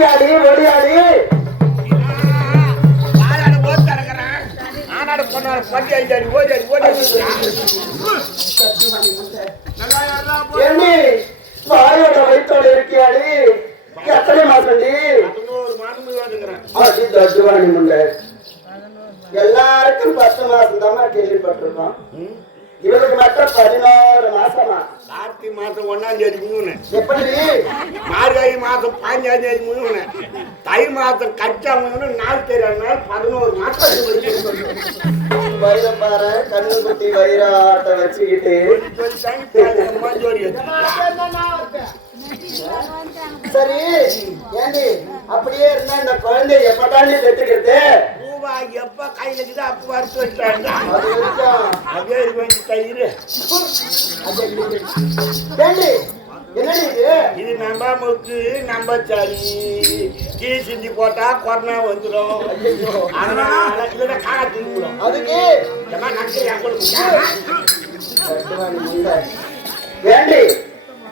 யாரா ஏண்டி வாயோட வயிற்றோட இருக்கியாடி? எத்தனை மாசம்டி தட்டுவாணி முண்டை. எல்லாருக்கும் பத்து மாசம் தான் கேள்விப்பட்டிருக்கோம் இவளுக்கு மட்டும் பதினோரு மாசமா? கார்த்திகை மாசம் ஒன்னாம் தேதி எப்படி? மார்கழி மாசம் பாஞ்சாம் தேதி முழுவனேன் தை மாசம் கச்சா முழுவன நாள் தெரியாத நாள் பதினோரு மாசம் கண்ணு குட்டி வைராட்ட வச்சுக்கிட்டு. சரி ஏண்டி அப்படியே இருந்தா இந்த குழந்தை எப்பதாண்டி பெற்றுக்கிறது பூவா எப்ப கையில இருக்குது அப்ப வறுத்து வச்சாங்க இது? இது நம்ம முக்கு நம்ம சளி. கீ சிந்தி போட்டா கொரோனா வந்துடும் அதனால இல்லைன்னா காக்கா தின்னுடும் அதுக்கு? ஏமா நக்கி என்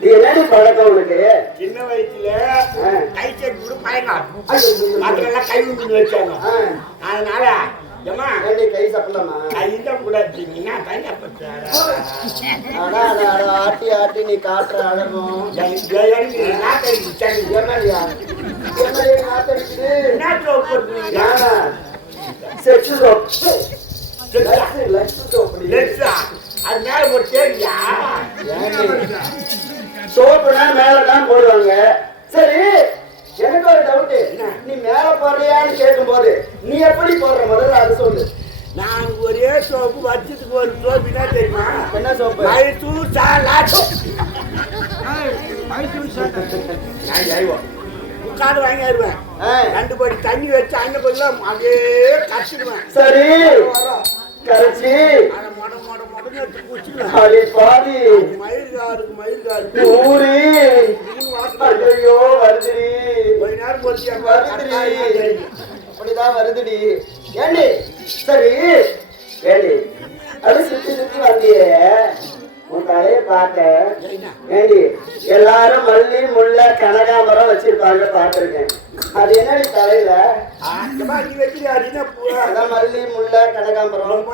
என்னடி பழக்கம் உனக்கு? சின்ன வயசுல கை செட் கூட அதெல்லாம் கை வச்சாங்க. ஆ, அதனால ஏமா கை கூடாது பச்சாரா அடா, அடா, அடா, ஆட்டி ஆட்டி நீ காட்டுற அழகும். செக்ஸ் சோப் லக்ஸ் லக்ஸ் சோப்புடி ஏண்டி? சோப்புனா மேலதான் போடுவாங்க. சரி எனக்கு ஒரு டவுட் நீ மேல போடுறியான்னு கேட்கும்போது நீ எப்படி போடுற? முதல்ல அது சொல்லு. நான் ஒரே சோப்பு வருஷத்துக்கு ஒரு சோப்பு என்ன தெரியுமா? என்ன சோப்பு? மைசூர் சாலாட். உட்காந்து வாங்கி வருவேன் ஆ, ரெண்டு படி தண்ணி வச்சு அங்க கொஞ்சம் அப்படியே கச்சிடுவேன் சரி. கரைச்சி அதை மொட மொட மொடன்னு எடுத்து குடிச்சிடுவேன் அடி பாதி மயிர்காருக்கு மயிர்காருக்கு ஊரி ஐயோ வருதுடி. கொஞ்ச நேரம் போச்சு வருதுடி. அப்படிதான் வருதுடி. ஏண்டி? சரி. ஏண்டி? அது சுத்தி சுத்தி வந்தியே. உன் தலைய பார்த்தேன் ஏண்டி எல்லாரும் மல்லி முல்லை கனகாமரம் வச்சிருப்பாங்க பார்த்திருக்கேன். அது தலையில? நீ என்ன பூ? அதான் மல்லி முல்லை கனகாமரம்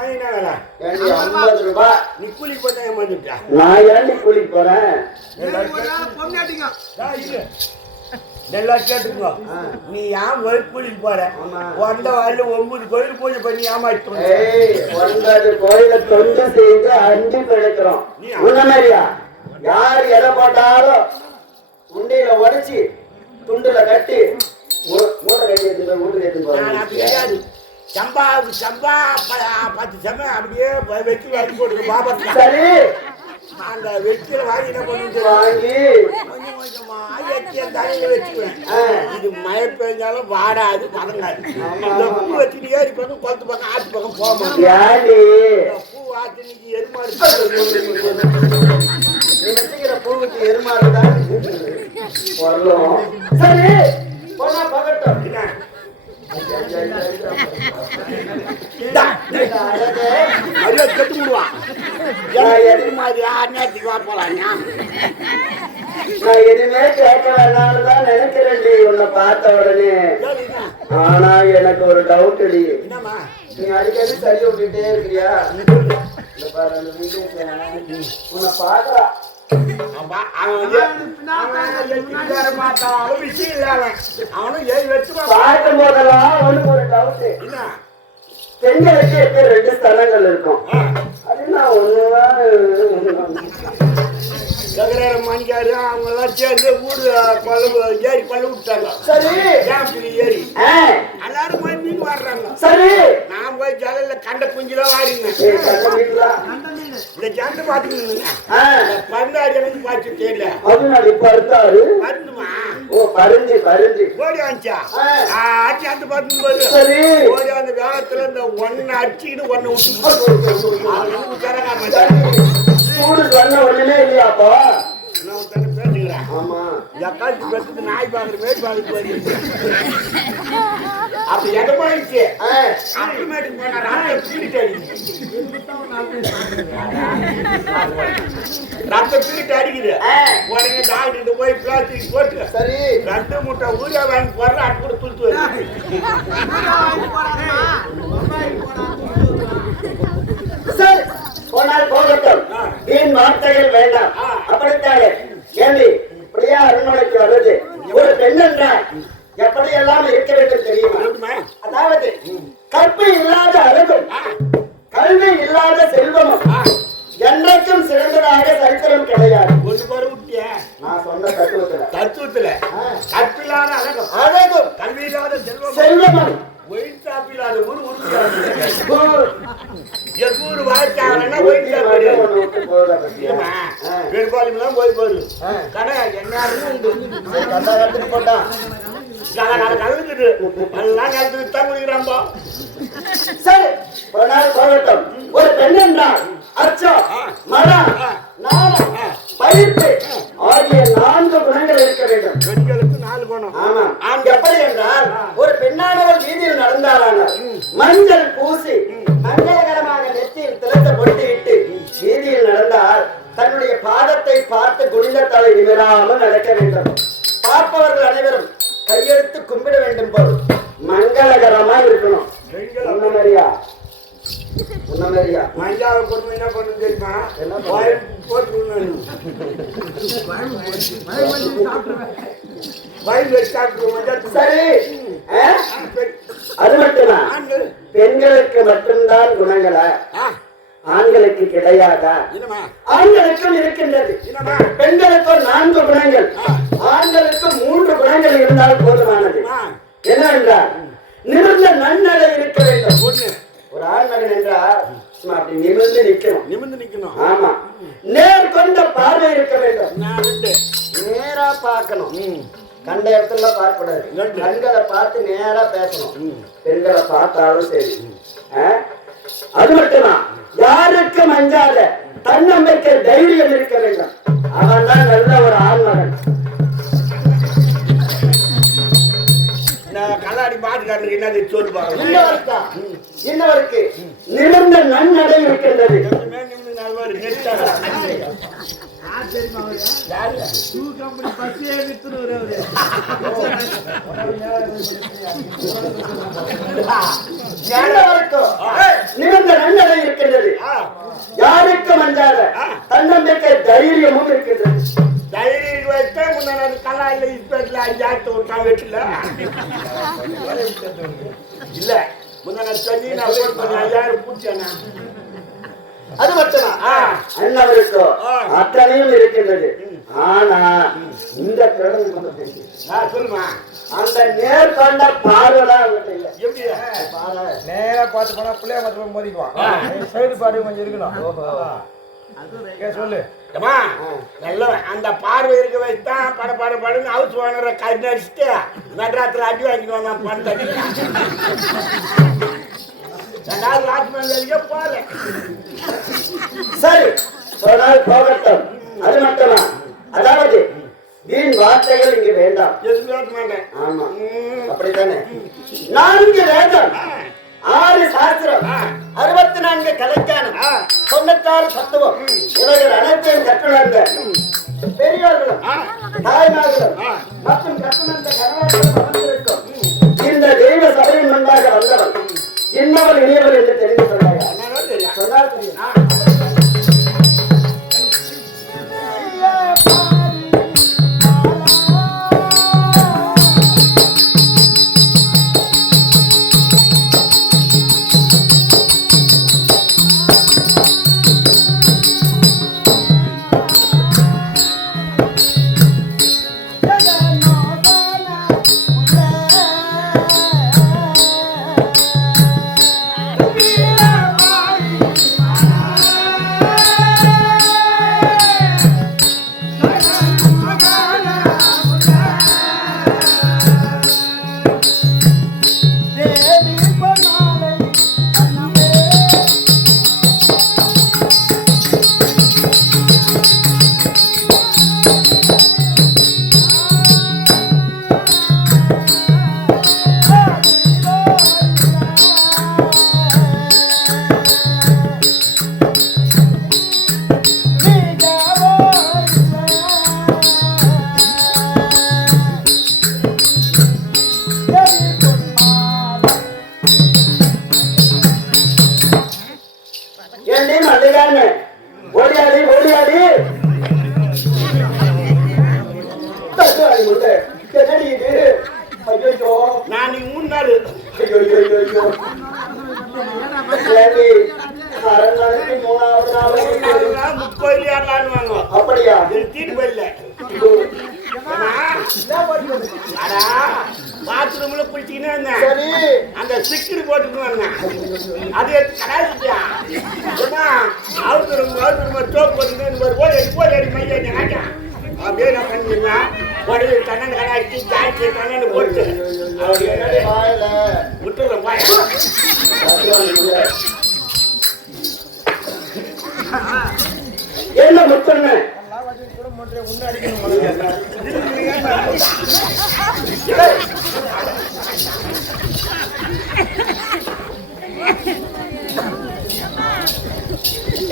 ஐம்பது ரூபாய் நீ கூலி போட்டா ஏமாந்துட்டா நான் ஏண்டி கூலிக்கு போறேன்? நல்லா கேட்டுக்கோ. நீ ஏன் கூலிக்கு போற. வந்த வாயில ஒன்பது கோயில் பூஜை பண்ணி ஏமாற்று ஒன்பது கோயில தொண்டு செய்து மாதிரியா? யார் எதை போட்டாலும் உண்டியில உடைச்சி துண்டுல கட்டி மூட்டை கட்டி எடுத்து கிடையாது. சம்பாவுக்கு சம்பா ப- பத்து சம்பா அப்படியே வெட்டி வாங்கி போட்டு பாபா சரி. அந்த வெட்டில வாங்கி என்ன வாங்கி. கொஞ்சம் கொஞ்சமா எத்தி என் தலையில வச்சுக்குவேன். இது மழை பெஞ்சாலும் வாடாது வதங்காது. இந்த. பூ வச்சுட்டு பக்கம் குளத்து பக்கம் ஆத்து பக்கம் போக மாட்டேன். பூ ஆத்தினிக்கு எருமாடு நீ வச்சுக்கிற பூவுக்கு எருமாடுதான் வரலும் சரி போனா பகட்டும் என்ன? இந்தா, இந்த அழகே. அப்படியே கட்டு விடுவான் மாதிரி அந்நேரத்துக்கு வா போலாம் நான் எதுவுமே கேட்க வேணாம்னு நினைக்கிறேன் உன்னை பார்த்த உடனே. ஆனா எனக்கு ஒரு டவுட் என்னம்மா? நீ அடிக்கடி சரி விட்டுட்டே இருக்கிறியா? உன்னை வருஷமா பார்க்கும் போதெல்லாம் ஒரு டவுட் பெண்களுக்கு ரெண்டு ஸ்தலங்கள் இருக்கும்? சகரேர மணிக்காரு அவங்க எல்லாம் சேர்ந்து ஊரு கொள்ள ஏரி கொள்ள விட்டாங்க. சரி. ஆ, எல்லாரும் போய் மீன் வாடுறாங்க. சரி. நான் போய் ஜலையில கண்ட குஞ்சில வீட்டுல. இந்த ஜண்டு பாத்துக்கணுங்க பந்தாடி எனக்கு பார்த்து தெரியல. அது நான் இப்ப அறுத்தாரு வருதுமா ஓ பருந்தி பருந்தி ஓடி வந்துச்சா. ஆச்சு அந்த பார்த்து போது சரி. ஓடி அந்த வேகத்துல இந்த ஒன்னு அடிச்சுக்கிட்டு ஒன்னு விட்டு சூடு சொன்ன ஒண்ணுமே இல்லையாப்பா? நாய் பாக்குற மாரி பாக்குறது அப்ப எதமாயிடுச்சு ஆ, அப்புறமேட்டுக்கு போனா ரத்தம் அடிக்குது ரத்தம் பீடிட்டு அடிக்குது ஆ, உடனே டாக்டர் போய் பிளாஸ்டிக் போட்டு சரி. ரெண்டு முட்டை ஊரியா வாங்கி போடுற அது கூட துளுத்து வருது போனால் போகட்டும். வீண் வார்த்தைகள் வேண்டாம். அப்படித்தானே? ஏண்டி? இப்படியா அரண்மனைக்கு வருது ஒரு பெண் என்றால் எப்படியெல்லாம் இருக்க வேண்டும் தெரியுமா? வயல் வச்சு சாப்பிட்டு மஞ்சள் சரி. ஆ? பெண்- அது மட்டுமா? பெண்களுக்கு மட்டும்தான் குணங்களா? ஆண்களுக்கு கிடையாதா? ஆண்களுக்கும் இருக்கின்றது. என்னம்மா பெண்களுக்கு நான்கு குணங்கள். ஆ. ஆண்களுக்கு மூன்று குணங்கள் இருந்தால் போதுமானது. ஆ, என்னவென்றால் நிமிர்ந்த நன்னடை இருக்க வேண்டும். ஒரு ஆண்மகன் என்றால் சும்மா அப்படி நிமிர்ந்து நிக்கணும். நிமிர்ந்து நிக்கணும். ஆமா. நேர் கொண்ட பார்வை இருக்க வேண்டும். நேரா பார்க்கணும். கண்ட இடத்துல பார்க்க கூடாது ரெண்டு. கண்களை பார்த்து நேரா பேசணும். பெண்களை பார்த்தாலும் சரி? அது மட்டுமா யாருக்கும் அஞ்சாத தன்னம்பிக்கை தைரியம் இருக்க வேண்டும். அவன் தான் நல்ல ஒரு ஆண்மகன். கண்ணாடி மாட்டுக்காரனுக்கு என்ன சொல்லு பாருங்க. இன்னவருக்கா நிமிர்ந்த நன்னடை இருக்கின்றது. நிமிர்ந்து நன்னடை இருக்கின்றது. யாருக்கும் அஞ்சாத தன்னம்பிக்கை தைரியமும் இருக்கின்றது. தைரியம் வச்சா முன்னாடி கல்லாயில இஸ்பேட்ல அஞ்சாயிரத்து விட்டான் வீட்டுல. இல்ல. முன்னாடி சொல்லி நான் போய் கொஞ்சம் ஐயாயிரம் பூச்சேனா அது மட்டுமா. அண்ணவருக்கோ. அத்தனையும் இருக்கின்றது ஆனா இந்த. நான் சொல்லுமா அந்த நேர் கொண்ட பார்வைதான் அவங்ககிட்ட இல்ல எப்படி பாரு. நேரா பார்த்து போனா பிள்ளைய பார்த்து மோதிக்குவான் சைடு பாடு கொஞ்சம் இருக்கணும் சொல்லு ஏம்மா, நல்ல அந்த பார்வை இருக்க வச்சு தான் பட பட படன்னு ஹவுஸ் ஓனரை கண்ணு அடிச்சுட்டு நடுராத்திரி அடி வாங்கிட்டு வந்தான் பணம் தட்டி ரெண்டாவது வாட்ச்மேன் வேலைக்கே போகல. சரி சொன்னால் போகட்டும். அது மட்டுமா? அதாவது வீண் வார்த்தைகள் இங்கு வேண்டாம். எதுவும் மாட்டேன். ஆமா. அப்படித்தானே? நான்கு வேதம். ஆ, ஆறு சாஸ்திரம். அறுபத்தி நான்கு கலைக்கானம். தொண்ணூத்தாறு தத்துவம் இவைகள் அனைத்தையும் கற்றுணர்ந்த பெரியோர்களும். தாய்மார்களும். மற்றும் கற்றுணர்ந்த கணவர்களும் இந்த தெய்வ சபையின் முன்பாக வந்தவன் இன்னவள் இனியவள் என்று வாங்க அப்படியா தீட்டு போயில அடா பாத்ரூம்ல குளிச்சுக்கினே அந்த போட்டுன்னு வந்தேன் அது எடுத்து கடாயிட்டியா ஏன்னா அவுத்துரும் அவுத்துரும் சோப்பு ஒரு போய் போய் மையா பண்ணிருந்தேன் உடனே கண்ணன் கடாய்ச்சி ஜாய்ச்சி கண்ணன் போட்டு. அப்படியே என்ன முத்தண்ண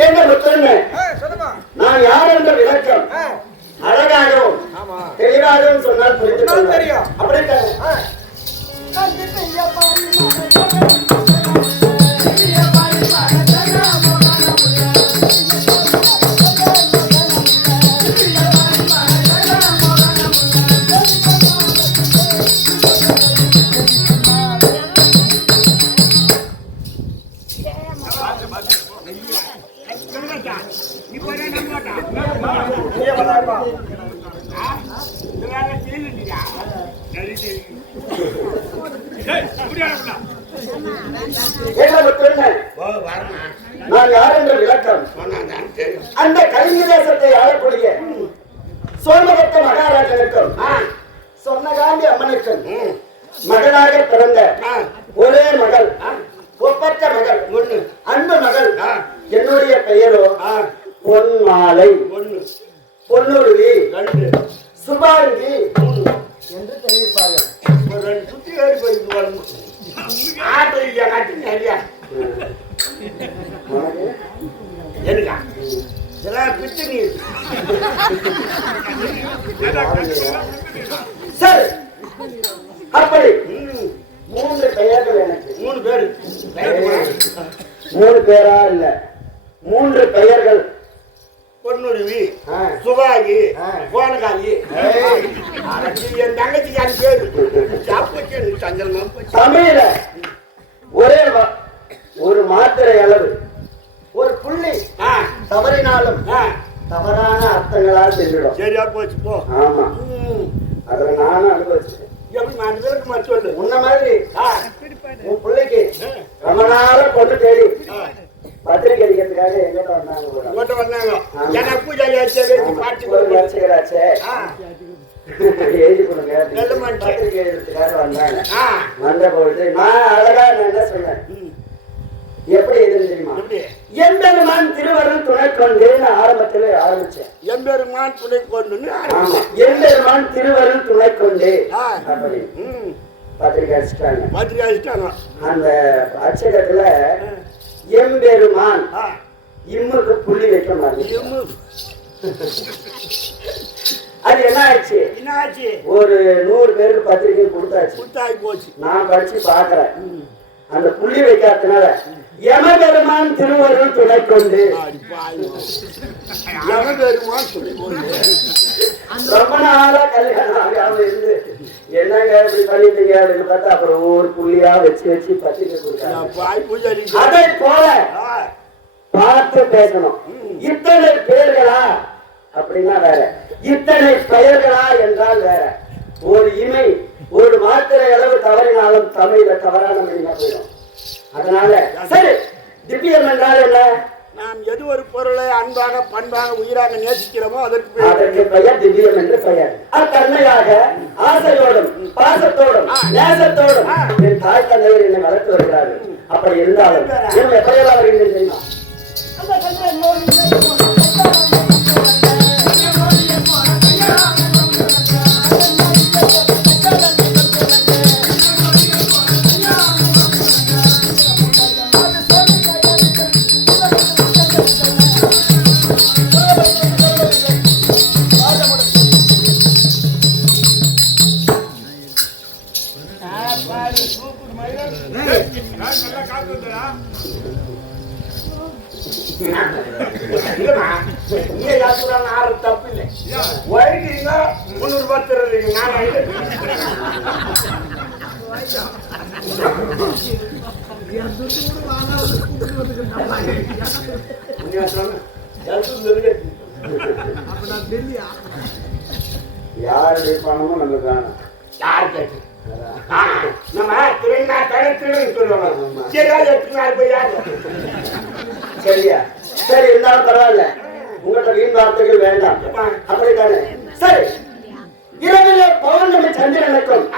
என்ன முத்தண்ண நான் யார் என்ற விளக்கம்? அழகா தெளிவாகவும் சொன்னால். தெரியும். அப்படித்தானே என்ன முத்தண்ண ஓ வரமா நான் யார் என்ற விளக்கம். சொன்னாங்க தெரியும். அந்த கலிங்க தேசத்தை ஆளக்கூடிய சோழபக்த மகாராஜனுக்கும் சொன்னகாந்தி அம்மனுக்கும் மகனாக பிறந்த ஒரே மகள் ஒப்பற்ற மகள் ஒண்ணு. அன்பு மகள் என்னுடைய பெயரோ? ஆ. பொன்மாலை. ஒண்ணு. பொன்னுருவி மூணு. என்று தெரிவிப்பார்கள். ஒரு ரெண்டு சுத்தி ஏறி போயிட்டு வரணும் ஆட்டோ இல்லையா காட்டு நிறையா எனக்கா இதெல்லாம் பிச்சு நீ சரி அப்படி மூன்று பெயர்கள் எனக்கு. மூணு பேர். மூணு பேரா இல்ல. மூன்று பெயர்கள். பொன்னுருவி. சுபாகி. கோனகாலி என் தங்கச்சிக்கு அஞ்சு பேரு? சஞ்சலமா தமிழ்ல ஒரே ஒரு மாத்திரை அளவு. ஒரு புள்ளி தவறினாலும் தவறான அர்த்தங்களா சென்றுடும் சரியா போச்சு போ. ஆமா. அதுல நானும் அனுபவிச்சேன். உன்ன மாதிரி உன் பிள்ளைக்கு. ரொம்ப நாள கொண்டு தேடி எங்கிட்ட வந்தாங்க. ஏன்னா பூஜாரி ஆச்சு பாட்டு எழுதி கொடுங்க. பத்திரிக்கை எழுதுறதுக்காக வந்தாங்க. வந்த பொழுது நான் அழகா நான் என்ன சொன்னேன். எப்படி எதுன்னு தெரியுமா? எம்பெருமான் திருவருள் துணை கொண்டேன்னு ஆரம்பத்துல ஆரம்பிச்சேன். எம்பெருமான் துணை ஆமா. எம்பெருமான் திருவருள் துணை கொண்டே. அப்படி. பத்திரிக்கை அடிச்சிட்டாங்க. பத்திரிக்கை அடிச்சிட்டாங்க. அந்த அச்சகத்துல எம்பெருமான் இம்முக்கு புள்ளி வைக்க எம்மு. அது என்ன ஆச்சு? என்ன ஆச்சு? ஒரு நூறு பேருக்கு பத்திரிக்கை கொடுத்தாச்சு. குத்தாய் போச்சு. நான் படிச்சு பாக்குறேன் அந்த புள்ளி வைக்காதனால யமபெருமான் திருவருள் துணை கொண்டு. எம்பெருமான் துணை கொண்டு. ரொம்ப நாளா கல்யாணம் ஆகாம இருந்து என்னங்க இப்படி பண்ணிட்டீங்க அப்படின்னு பார்த்தா அப்புறம் ஒவ்வொரு புள்ளியா வச்சு வச்சு பத்திரிக்கை கொடுத்தாங்க. அதை போல பார்த்து பேசணும். இத்தனை பேர்களா? அப்படின்னா வேற. இத்தனை பெயர்களா என்றால் வேற. ஒரு இமை ஒரு மாத்திரை அளவு தவறினாலும் தமிழ்ல தவறான மொழியா போயிடும். அதனால சரி திவ்யம் என்றால் என்ன? நாம் எது ஒரு பொருளை அன்பாக பண்பாக உயிராக நேசிக்கிறோமோ அதற்கு அதற்கு பெயர் திவ்யம் என்று பெயர். அத்தன்மையாக ஆசையோடும் பாசத்தோடும் நேசத்தோடும் என் தாய் தந்தையர் என்னை வளர்த்து வருகிறார்கள். அப்படி இருந்தாலும் எப்படியெல்லாம் வருகிறேன் தெரியுமா? Bây giờ phải. யாருடைய பணமும் நமக்கு யார் கேட்டு நம்ம திருநா திருன்னு சொல்லுவாங்க சரியா எடுத்துனாரு போய் யாரு சரியா சரி இருந்தாலும் பரவாயில்ல உங்கள்ட்ட வீண் வார்த்தைகள் வேண்டாம் அப்படித்தானே சரி இரவிலே பௌர்ணமி சந்திரனுக்கும்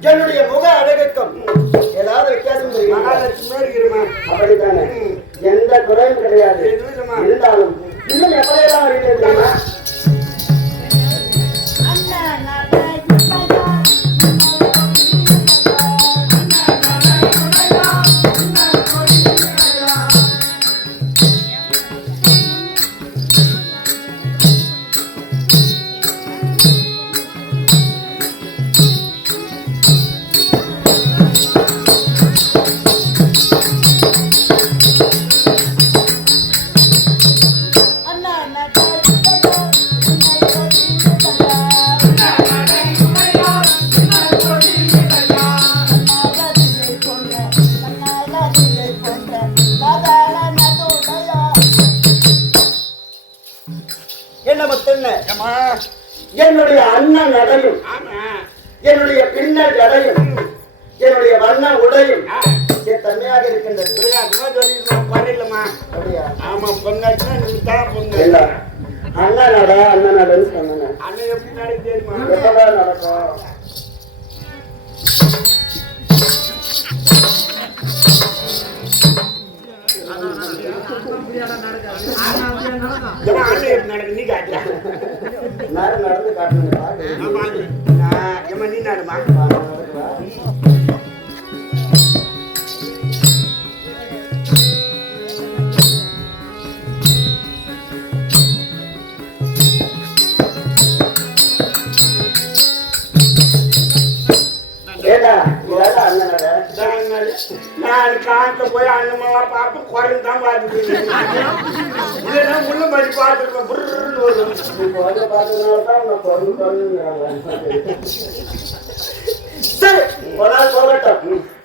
என்னுடைய முக அழகுக்கும். ஏதாவது வித்தியாசம் அப்படித்தானே? எந்த குறையும் கிடையாது. இருந்தாலும் இன்னும் எப்படியெல்லாம் வருகிறது என்னுடைய அண்ணன் நடையும். ஆமா என்னுடைய பின்னர் ஜடையும் என்னுடைய வண்ண உடையும். என் தன்மையாக இல்ல. அண்ணன் நட அண்ணன் நடன்னு சொன்னேன். அண்ணன் எப்படி நடக்கு தெரியுமா? எப்பதான் நடக்கும்? நடக்கு நீ காட்டுறா நடந்து காட்டணும் நீ நடுமா பாரு, ஏடா அண்ணன் நான் காட்ட போய் அண்ணமெல்லாம் பார்த்து குறைந்து தான் பார்த்துட்டு இல்லைன்னா முள்ள மாதிரி பார்த்துருப்பேன். புருன்னு வரும். சரி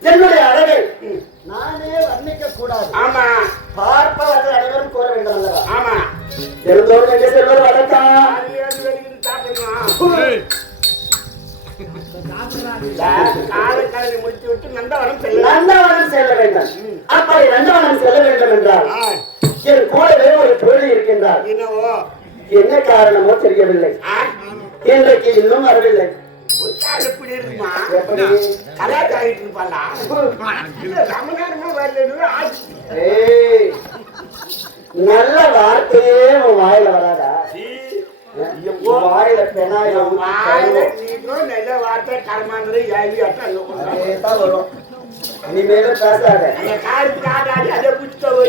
என்னுடைய அழகை நானே வர்ணிக்க கூடாது. ஆமா. பார்ப்பவர்கள் அனைவரும் கூற வேண்டும் அல்லவா? ஆமா. எழுந்தோடு எங்கே செல்வது வழக்கம் அது ஏழு வரைக்கும் சாப்பிடணும் காலை கலரை முடித்து விட்டு நந்தவனம் செல்ல நந்தவனம் செல்ல வேண்டும். அப்படி நந்தவனம் செல்ல வேண்டும் என்றால் என் கூடவே ஒரு தோழி இருக்கின்றார். என்னவோ? என்ன காரணமோ தெரியவில்லை. இன்றைக்கு இன்னும் வரவில்லை. எப்படி இருக்குமா? எப்படி? கலாச்சாரிட்டு இருப்பாளா? இல்ல ரமணாரமா வரல நல்ல வார்த்தையே உன் வாயில வராதா? பெனாயில ஊத்தி வாயில தள்ளுவோம். நீங்களும் நல்ல வார்த்தை கரமாந்திர ஏழி அட்டம் அதேதான் வரும் இனிமேலும் பேசாத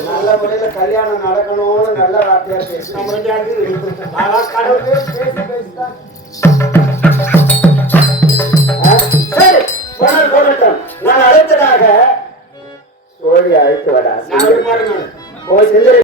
நல்ல முறையில கல்யாணம் நடக்கணும்னு நல்ல வார்த்தையா பேசு நம்ம பாபா கடவுள் பேசி பேசிதான் ஆ, சரி போனால் போகட்டும் நான் அடுத்ததாக தோழி அழைத்து ஓ செந்தில்